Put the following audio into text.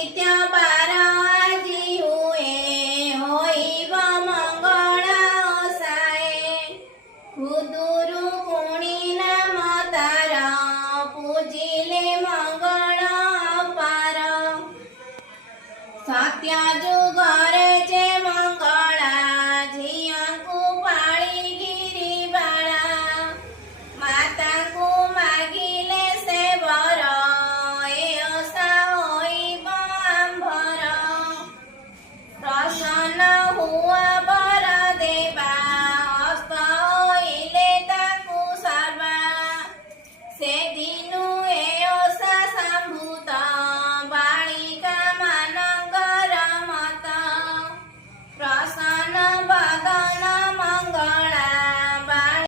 आदित्य बाराजी हुए होइब मंगल साए हुदुरु कुणी नाम तारा पूजिले मंगल पार सत्या जो